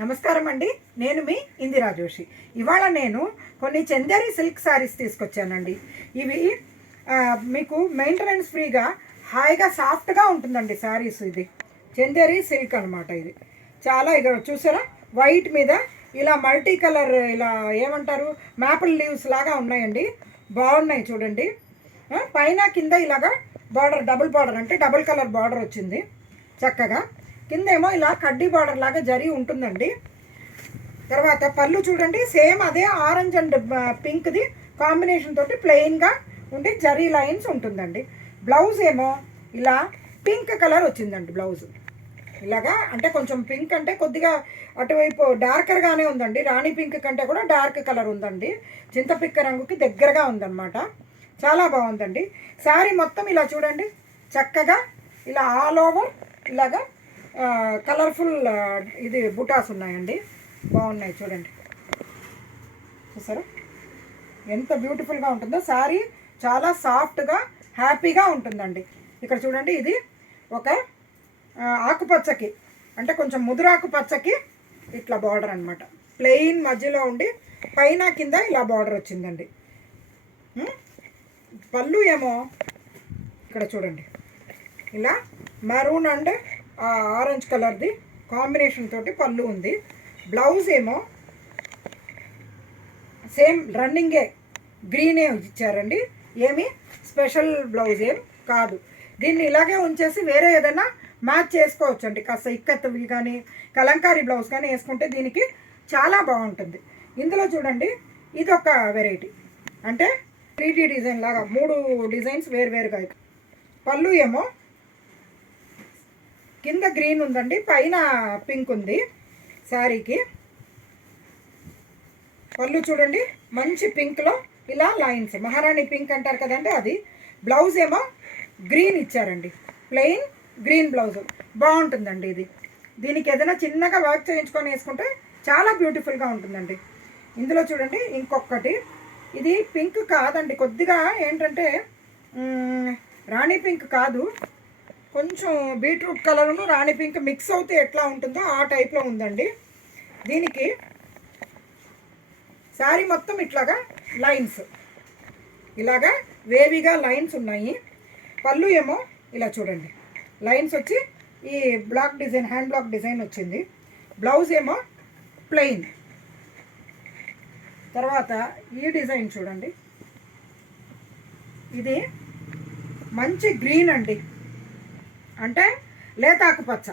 నమస్కారం అండి. నేను మీ ఇందిరా జోషి. ఇవాళ నేను కొన్ని చందేరి సిల్క్ శారీస్ తీసుకొచ్చానండి. ఇవి మీకు మెయింటెనెన్స్ ఫ్రీగా హాయిగా సాఫ్ట్గా ఉంటుందండి శారీస్. ఇది చందేరి సిల్క్ అనమాట. ఇది చాలా ఇక చూసారా, వైట్ మీద ఇలా మల్టీ కలర్, ఇలా ఏమంటారు, మ్యాపుల్ లీవ్స్ లాగా ఉన్నాయండి. బాగున్నాయి చూడండి. పైన కింద ఇలాగా బార్డర్, డబుల్ బార్డర్ అంటే డబుల్ కలర్ బార్డర్ వచ్చింది చక్కగా. కిందేమో ఇలా కడ్డీ బార్డర్ లాగా జరి ఉంటుందండి. తర్వాత పళ్ళు చూడండి, సేమ్ అదే ఆరెంజ్ అండ్ పింక్ది కాంబినేషన్ తోటి ప్లెయిన్గా ఉండి జరీ లైన్స్ ఉంటుందండి. బ్లౌజ్ ఏమో ఇలా పింక్ కలర్ వచ్చిందండి. బ్లౌజ్ ఇలాగా అంటే కొంచెం పింక్ అంటే కొద్దిగా అటువైపు డార్కర్గానే ఉందండి. రాణి పింక్ కంటే కూడా డార్క్ కలర్ ఉందండి. చింతపిక్క రంగుకి దగ్గరగా ఉందన్నమాట. చాలా బాగుందండి. శారీ మొత్తం ఇలా చూడండి, చక్కగా ఇలా ఆల్ ఓవర్ ఇలాగా కలర్ఫుల్ ఇది బుటాస్ ఉన్నాయండి. బాగున్నాయి చూడండి. చూసారా ఎంత బ్యూటిఫుల్గా ఉంటుందో. శారీ చాలా సాఫ్ట్గా హ్యాపీగా ఉంటుందండి. ఇక్కడ చూడండి, ఇది ఒక ఆకుపచ్చకి అంటే కొంచెం ముదురాకు పచ్చకి ఇట్లా బార్డర్ అనమాట. ప్లెయిన్ మధ్యలో ఉండి పైన కింద ఇలా బార్డర్ వచ్చిందండి. పళ్ళు ఏమో ఇక్కడ చూడండి, ఇలా మెరూన్ అండ్ ఆరెంజ్ కలర్ది కాంబినేషన్ తోటి పళ్ళు ఉంది. బ్లౌజ్ ఏమో సేమ్ రన్నింగే గ్రీనే ఇచ్చారండి. ఏమి స్పెషల్ బ్లౌజ్ ఏం కాదు. దీన్ని ఇలాగే ఉంచేసి వేరే ఏదైనా మ్యాచ్ చేసుకోవచ్చండి. కాస్త ఇక్కత్వి కానీ కలంకారీ బ్లౌజ్ కానీ వేసుకుంటే దీనికి చాలా బాగుంటుంది. ఇందులో చూడండి, ఇది ఒక వెరైటీ, అంటే 3D డిజైన్ లాగా 3 డిజైన్స్ వేరువేరుగా. పళ్ళు ఏమో కింద గ్రీన్ ఉందండి, పైన పింక్ ఉంది శారీకి. పళ్ళు చూడండి, మంచి పింక్లో ఇలా లైన్స్, మహారాణి పింక్ అంటారు కదండి అది. బ్లౌజ్ ఏమో గ్రీన్ ఇచ్చారండి, ప్లెయిన్ గ్రీన్ బ్లౌజ్. బాగుంటుందండి ఇది. దీనికి ఏదైనా చిన్నగా వర్క్ చేయించుకొని వేసుకుంటే చాలా బ్యూటిఫుల్గా ఉంటుందండి. ఇందులో చూడండి ఇంకొకటి, ఇది పింక్ కాదండి, కొద్దిగా ఏంటంటే రాణి పింక్ కాదు, కొంచెం బీట్రూట్ కలరును రాణి పింక్ మిక్స్ అవుతే ఎట్లా ఉంటుందో ఆ టైప్లో ఉందండి. దీనికి శారీ మొత్తం ఇట్లాగా లైన్స్, ఇలాగా వేవీగా లైన్స్ ఉన్నాయి. పళ్ళు ఏమో ఇలా చూడండి, లైన్స్ వచ్చి ఈ block design, hand block design వచ్చింది. బ్లౌజ్ ఏమో ప్లెయిన్. తర్వాత ఈ డిజైన్ చూడండి, ఇది మంచి గ్రీన్ అండి, అంటే లేతాకు పచ్చ.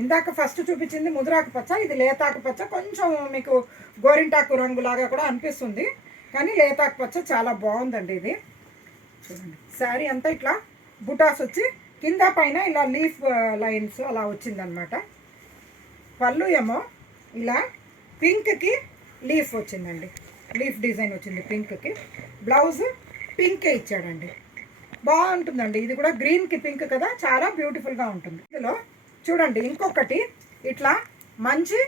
ఇందాక ఫస్ట్ చూపించింది ముదురాకు పచ్చ, ఇది లేతాకు పచ్చ. కొంచెం మీకు గోరింటాకు రంగులాగా కూడా అనిపిస్తుంది, కానీ లేతాకు పచ్చ చాలా బాగుందండి ఇది. చూడండి, శారీ అంతా ఇట్లా బుటాస్ వచ్చి కింద పైన ఇలా లీఫ్ లైన్స్ అలా వచ్చిందనమాట. పళ్ళు ఏమో ఇలా పింక్కి లీఫ్ వచ్చిందండి, లీఫ్ డిజైన్ వచ్చింది పింక్కి. బ్లౌజ్ పింకే ఇచ్చాడండి. బాగుంటుందండి. ఇది కూడా గ్రీన్కి పింక్ కదా, చాలా బ్యూటిఫుల్గా ఉంటుంది. ఇందులో చూడండి ఇంకొకటి, ఇట్లా మంచి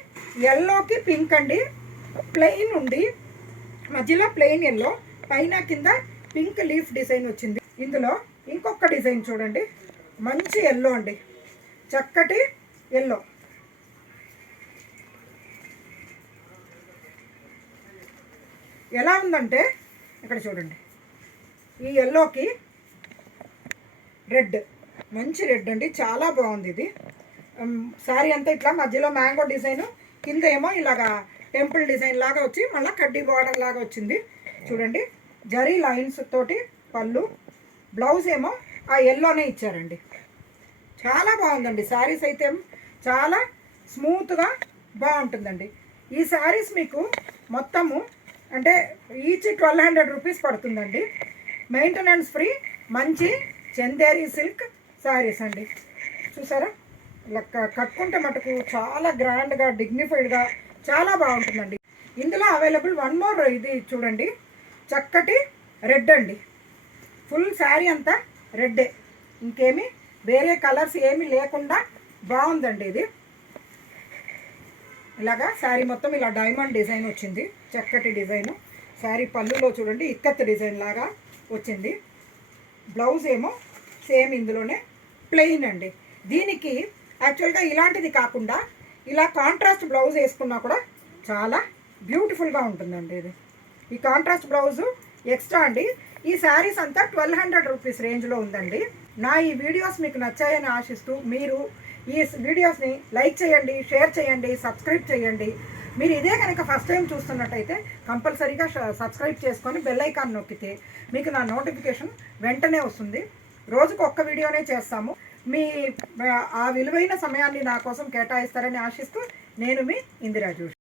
ఎల్లోకి పింక్ అండి, ప్లెయిన్ ఉండి మధ్యలో ప్లెయిన్ ఎల్లో, పైన కింద పింక్ లీఫ్ డిజైన్ వచ్చింది. ఇందులో ఇంకొక డిజైన్ చూడండి, మంచి ఎల్లో అండి, చక్కటి ఎల్లో. ఎలా ఉందంటే ఇక్కడ చూడండి, ఈ ఎల్లోకి రెడ్, మంచి రెడ్ అండి, చాలా బాగుంది ఇది. శారీ అంతా ఇట్లా మధ్యలో మ్యాంగో డిజైను, కింద ఏమో ఇలాగా టెంపుల్ డిజైన్ లాగా వచ్చి మళ్ళీ కడ్డీ బార్డర్ లాగా వచ్చింది చూడండి. జరీ లైన్స్ తోటి పళ్ళు. బ్లౌజ్ ఏమో ఆ ఎల్లోనే ఇచ్చారండి. చాలా బాగుందండి. శారీస్ అయితే చాలా స్మూత్గా బాగుంటుందండి. ఈ శారీస్ మీకు మొత్తము అంటే ఈచ్ 1200 రూపీస్ పడుతుందండి. మెయింటెనెన్స్ ఫ్రీ మంచి చందేరి సిల్క్ శారీస్ అండి. చూసారా, ఇలా కట్టుకుంటే మటుకు చాలా గ్రాండ్గా, డిగ్నిఫైడ్గా చాలా బాగుంటుందండి. ఇందులో అవైలబుల్ వన్ మోర్, ఇది చూడండి, చక్కటి రెడ్ అండి. ఫుల్ శారీ అంతా రెడ్డే, ఇంకేమి వేరే కలర్స్ ఏమీ లేకుండా బాగుందండి ఇది. ఇలాగా శారీ మొత్తం ఇలా డైమండ్ డిజైన్ వచ్చింది, చక్కటి డిజైను. శారీ పళ్ళులో చూడండి ఇక్కత్ డిజైన్ లాగా వచ్చింది. బ్లౌజ్ ఏమో సేమ్ ఇందులోనే ప్లెయిన్ అండి. దీనికి యాక్చువల్గా ఇలాంటిది కాకుండా ఇలా కాంట్రాస్ట్ బ్లౌజ్ వేసుకున్నా కూడా చాలా బ్యూటిఫుల్గా ఉంటుందండి ఇది. ఈ కాంట్రాస్ట్ బ్లౌజు ఎక్స్ట్రా అండి. ఈ శారీస్ అంతా 1200 రూపీస్ రేంజ్లో ఉందండి. నా ఈ వీడియోస్ మీకు నచ్చాయని ఆశిస్తూ మీరు ఈ వీడియోస్ని లైక్ చేయండి, షేర్ చేయండి, సబ్స్క్రైబ్ చేయండి. మీరు ఇదే కనుక ఫస్ట్ టైం చూస్తున్నట్టయితే కంపల్సరీగా సబ్స్క్రైబ్ చేసుకొని బెల్ ఐకాన్ నొక్కితే మీకు నా నోటిఫికేషన్ వెంటనే వస్తుంది. రోజుకు ఒక్క వీడియోనే చేస్తాము. మీ ఆ విలువైన సమయాన్ని నా కోసం కేటాయిస్తారని ఆశిస్తూ నేను మీ ఇందిరా జోషి.